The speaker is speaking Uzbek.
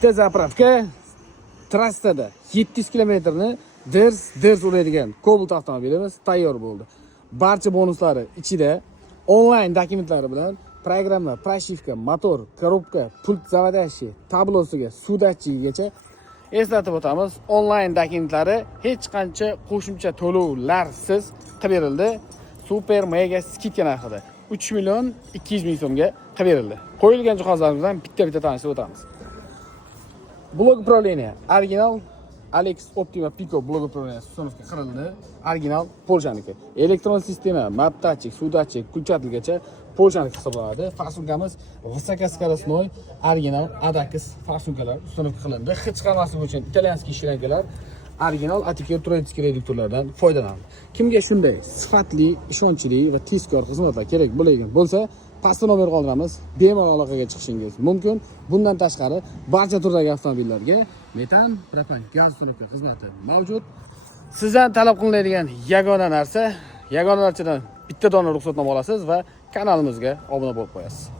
Bitta zapravka trassada 700 kilometrni ders uradigan Cobalt avtomobilimiz tayyor bo'ldi. Barcha bonuslari ichida onlayn dokumentlari bilan programma, pрошивка, motor, korobka, pult zavadashi, tablosiga, sudatchigacha eslatib o'tamiz. Onlayn dokumentlari hech qancha qo'shimcha to'lovlarsiz qilib berildi. Super mega skidka narxida 3 million 200 ming so'mga qilib berildi. Qo'yilgan jihozlarimizdan bitta tanishib o'tamiz. Blok управления original Alex Optima Pico blok управления uстановка qirildi. Original Polshaniki. Elektron sistema, map datchik, suv datchik, ключателgacha Polshaniki hisoblanadi. Farsunkamiz высокоскоростной original Adax farsunkalar uстановка qilindi. Hech chiqarmasligi uchun italyanskiy shlankalar original Atiker Turetsky reduktorlardan foydalanadi. Kimga shunday sifatli, ishonchli va tezkor xizmatlar kerak bo'lsa, pastda nomer qoldiramiz. Bemalol aloqaga chiqishingiz mumkin. Bundan tashqari, barcha turdagi avtomobillarga metan, propan, gaz uстановка xizmati mavjud. Sizdan talab qilinadigan yagona narsa, yagonalarchidan bitta dona ruxsatnoma olasiz va kanalimizga obuna bo'lib qo'yasiz.